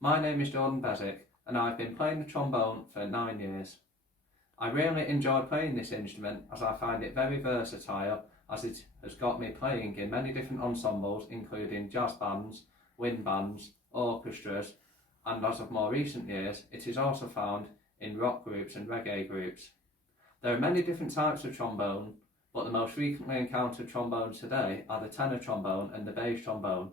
My name is Jordan Bezic and I've been playing the trombone for 9 years. I really enjoy playing this instrument as I find it very versatile, as it has got me playing in many different ensembles including jazz bands, wind bands, orchestras, and as of more recent years it is also found in rock groups and reggae groups. There are many different types of trombone, but the most frequently encountered trombones today are the tenor trombone and the bass trombone.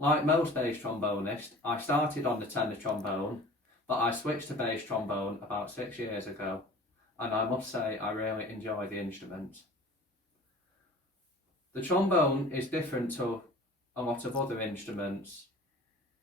Like most bass trombonists, I started on the tenor trombone, but I switched to bass trombone about 6 years ago, and I must say I really enjoy the instrument. The trombone is different to a lot of other instruments.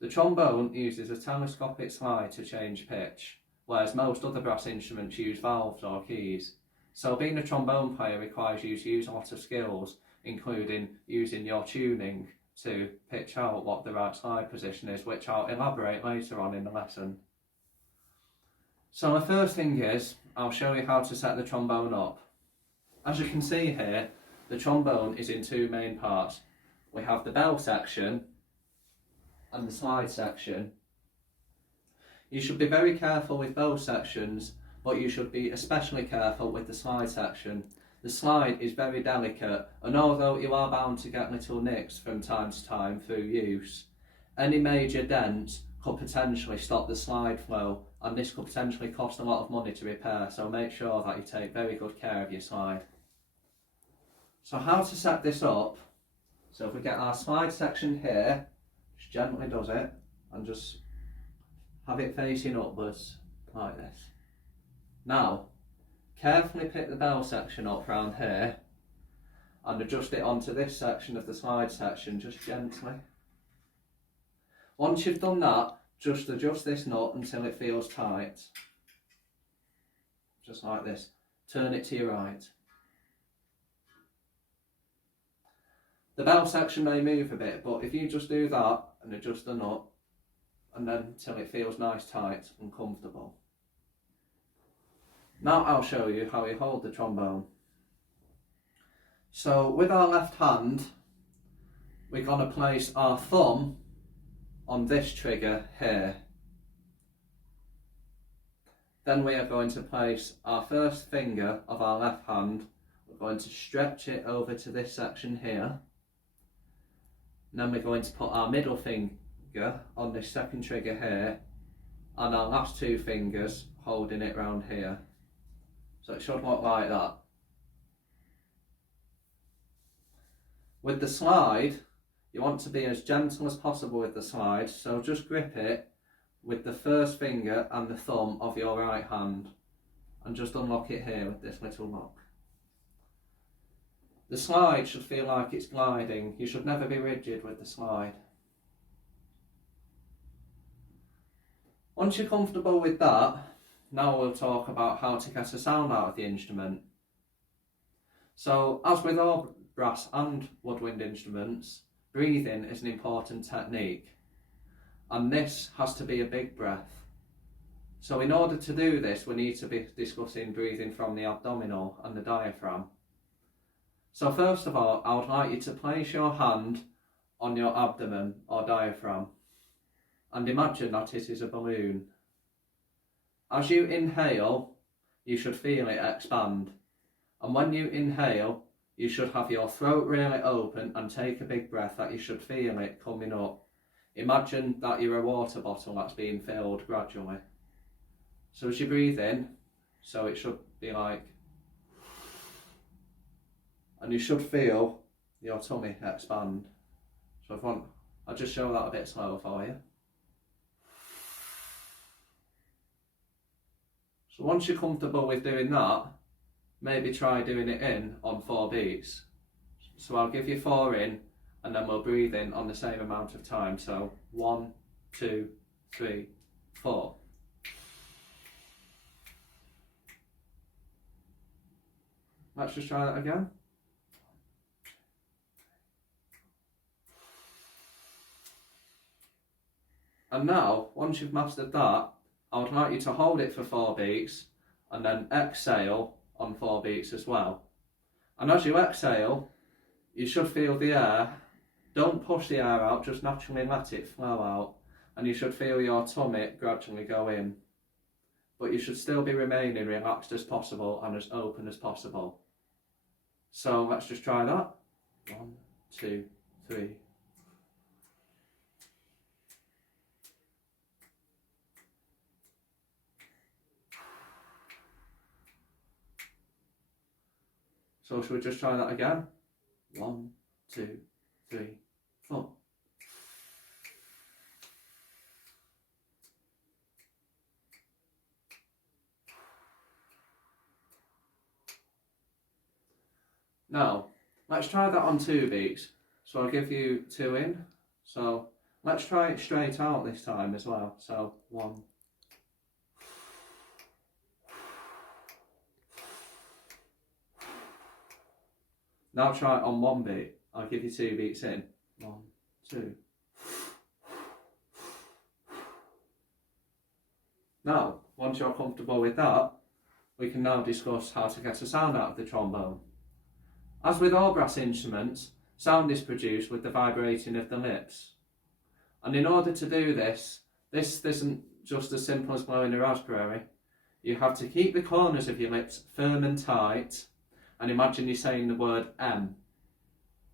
The trombone uses a telescopic slide to change pitch, whereas most other brass instruments use valves or keys. So being a trombone player requires you to use a lot of skills, including using your tuning to pitch out what the right slide position is, which I'll elaborate later on in the lesson. So the first thing is, I'll show you how to set the trombone up. As you can see here, the trombone is in two main parts. We have the bell section and the slide section. You should be very careful with both sections, but you should be especially careful with the slide section. The slide is very delicate, and although you are bound to get little nicks from time to time through use, any major dent could potentially stop the slide flow, and this could potentially cost a lot of money to repair, so make sure that you take very good care of your slide. So how to set this up? So if we get our slide section here, just gently does it, and just have it facing upwards like this. Now, carefully pick the bell section up round here and adjust it onto this section of the slide section just gently. Once you've done that, just adjust this nut until it feels tight. Just like this. Turn it to your right. The bell section may move a bit, but if you just do that and adjust the nut and then until it feels nice, tight and comfortable. Now I'll show you how you hold the trombone. So with our left hand, we're going to place our thumb on this trigger here. Then we are going to place our first finger of our left hand, we're going to stretch it over to this section here. And then we're going to put our middle finger on this second trigger here, and our last two fingers holding it round here. So it should look like that. With the slide, you want to be as gentle as possible with the slide, so just grip it with the first finger and the thumb of your right hand and just unlock it here with this little lock. The slide should feel like it's gliding. You should never be rigid with the slide. Once you're comfortable with that, now we'll talk about how to get a sound out of the instrument. So, as with all brass and woodwind instruments, breathing is an important technique, and this has to be a big breath. So in order to do this, we need to be discussing breathing from the abdominal and the diaphragm. So first of all, I would like you to place your hand on your abdomen or diaphragm and imagine that it is a balloon. As you inhale, you should feel it expand, and when you inhale, you should have your throat really open and take a big breath that you should feel it coming up. Imagine that you're a water bottle that's being filled gradually. So as you breathe in, so it should be like, and you should feel your tummy expand. So I'll just show that a bit slower for you. So once you're comfortable with doing that, maybe try doing it in on 4 beats. So I'll give you 4 in and then we'll breathe in on the same amount of time. So 1, 2, 3, 4. Let's just try that again. And now, once you've mastered that, I would like you to hold it for 4 beats and then exhale on 4 beats as well. And as you exhale, you should feel the air. Don't push the air out, just naturally let it flow out. and you should feel your tummy gradually go in. But you should still be remaining relaxed as possible and as open as possible. So let's just try that. 1, 2, 3. So should we just try that again? 1, 2, 3, 4. Now, let's try that on 2 beats. So I'll give you 2 in. So let's try it straight out this time as well. So 1. Now try it on 1 beat. I'll give you 2 beats in. 1, 2. Now, once you're comfortable with that, we can now discuss how to get a sound out of the trombone. As with all brass instruments, sound is produced with the vibrating of the lips. And in order to do this isn't just as simple as blowing a raspberry. You have to keep the corners of your lips firm and tight, and imagine you're saying the word M.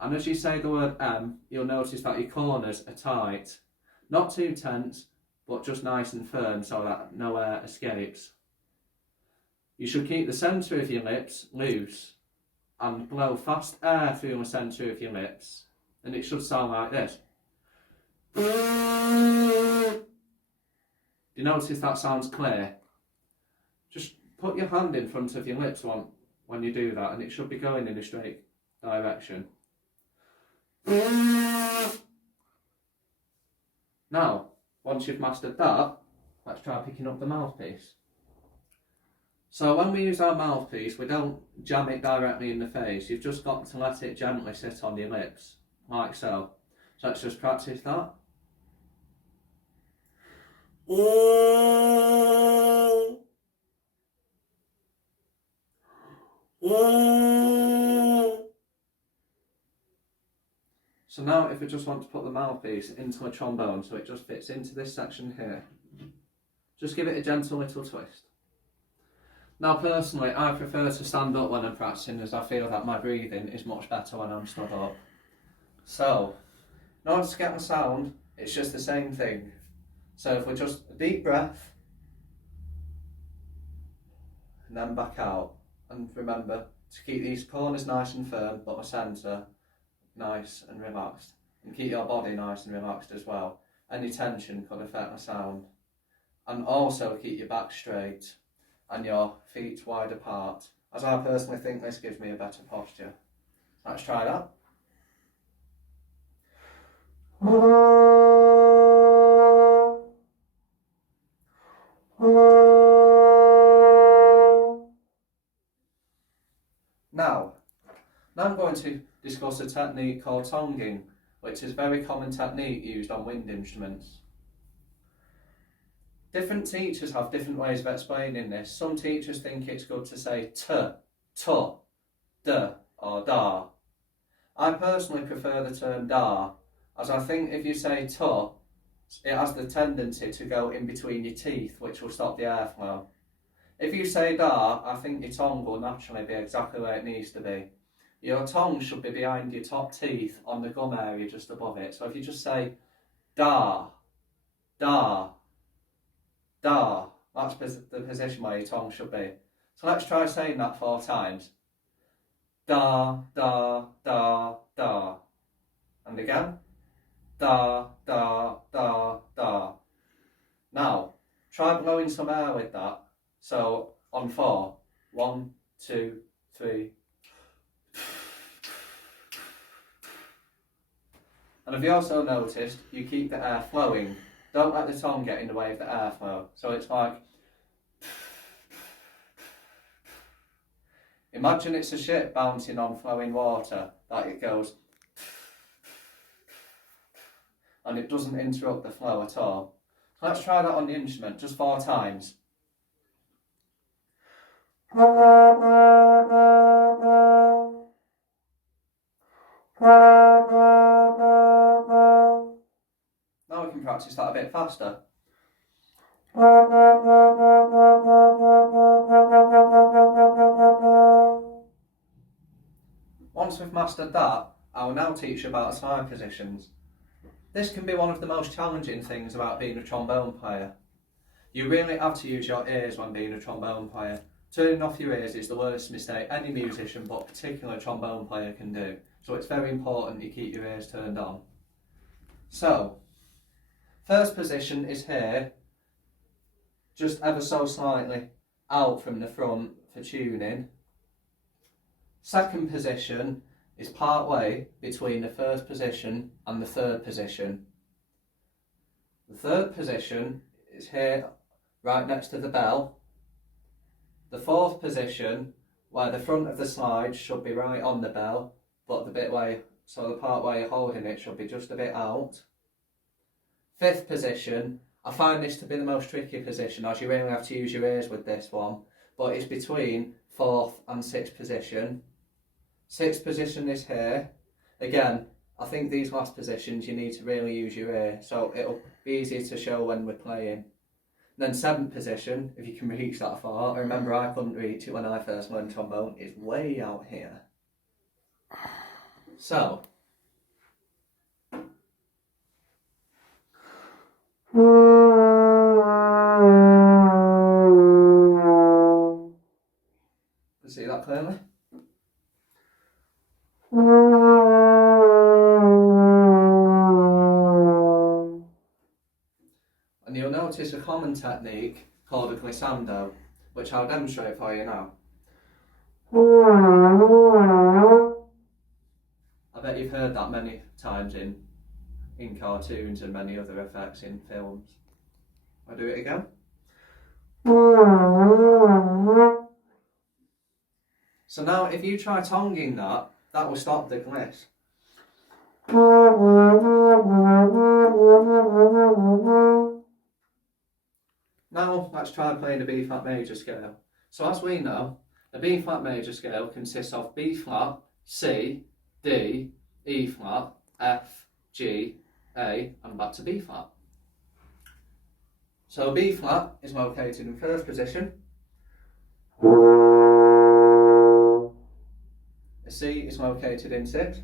And as you say the word M, you'll notice that your corners are tight. Not too tense, but just nice and firm so that no air escapes. You should keep the centre of your lips loose and blow fast air through the centre of your lips, and it should sound like this. You notice that sounds clear? Just put your hand in front of your lips when you do that, and it should be going in a straight direction. Now, once you've mastered that, let's try picking up the mouthpiece. So when we use our mouthpiece, we don't jam it directly in the face. You've just got to let it gently sit on your lips, like so. So let's just practice that. So now if we just want to put the mouthpiece into a trombone so it just fits into this section here, just give it a gentle little twist. Now personally, I prefer to stand up when I'm practicing, as I feel that my breathing is much better when I'm stood up. So, in order to get the sound, it's just the same thing. So if we just a deep breath, and then back out. And remember to keep these corners nice and firm, but the centre nice and relaxed. And keep your body nice and relaxed as well. Any tension could affect the sound. And also keep your back straight and your feet wide apart, as I personally think this gives me a better posture. Let's try that. Now I'm going to discuss a technique called tonguing, which is a very common technique used on wind instruments. Different teachers have different ways of explaining this. Some teachers think it's good to say t, tu, d, or da. I personally prefer the term da, as I think if you say tu, it has the tendency to go in between your teeth, which will stop the airflow. If you say da, I think your tongue will naturally be exactly where it needs to be. Your tongue should be behind your top teeth on the gum area just above it. So if you just say da, da, da, that's the position where your tongue should be. So let's try saying that 4 times. Da, da, da, da. And again. Da, da, da, da. Now, try blowing some air with that. So, on 4. 1, 2, 3. And have you also noticed you keep the air flowing? Don't let the tongue get in the way of the airflow. So it's like... Imagine it's a ship bouncing on flowing water, that it goes... and it doesn't interrupt the flow at all. So let's try that on the instrument, just 4 times. Now we can practice that a bit faster. Once we've mastered that, I will now teach you about slide positions. This can be one of the most challenging things about being a trombone player. You really have to use your ears when being a trombone player. Turning off your ears is the worst mistake any musician, but particularly a trombone player, can do. So it's very important you keep your ears turned on. So, first position is here, just ever so slightly out from the front for tuning. Second position is part way between the first position and the third position. The third position is here, right next to the bell. The fourth position, where the front of the slide should be right on the bell, but the part where you're holding it should be just a bit out. Fifth position, I find this to be the most tricky position, as you really have to use your ears with this one, but it's between fourth and sixth position. Sixth position is here. Again, I think these last positions you need to really use your ear, so it'll be easier to show when we're playing. Then seventh position, if you can reach that far. I remember I couldn't reach it when I first learned trombone. It's way out here. So, see that clearly? And you'll notice a common technique called a glissando, which I'll demonstrate for you now. I bet you've heard that many times in cartoons and many other effects in films. I'll do it again. So now if you try tonguing that will stop the gliss. Now let's try playing the B flat major scale. So as we know, the B flat major scale consists of B flat, C, D, E flat, F, G, A, and back to B flat. So B flat is located in first position. The C is located in sixth.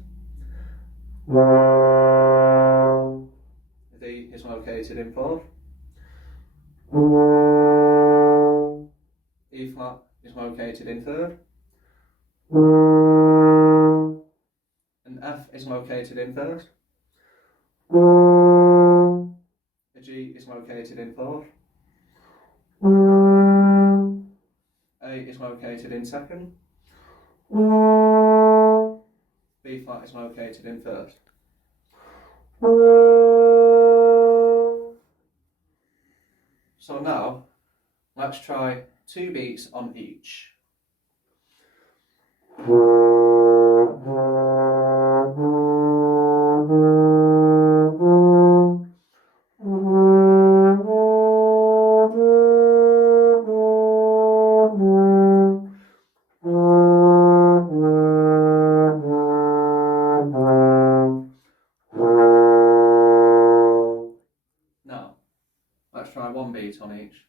The D is located in fourth. E flat is located in third. And F is located in first. The G is located in fourth. A is located in second. B flat is located in first. So now, let's try 2 beats on each. Now, let's try 1 beat on each.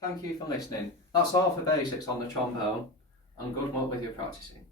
Thank you for listening. That's all for basics on the trombone, and good luck with your practicing.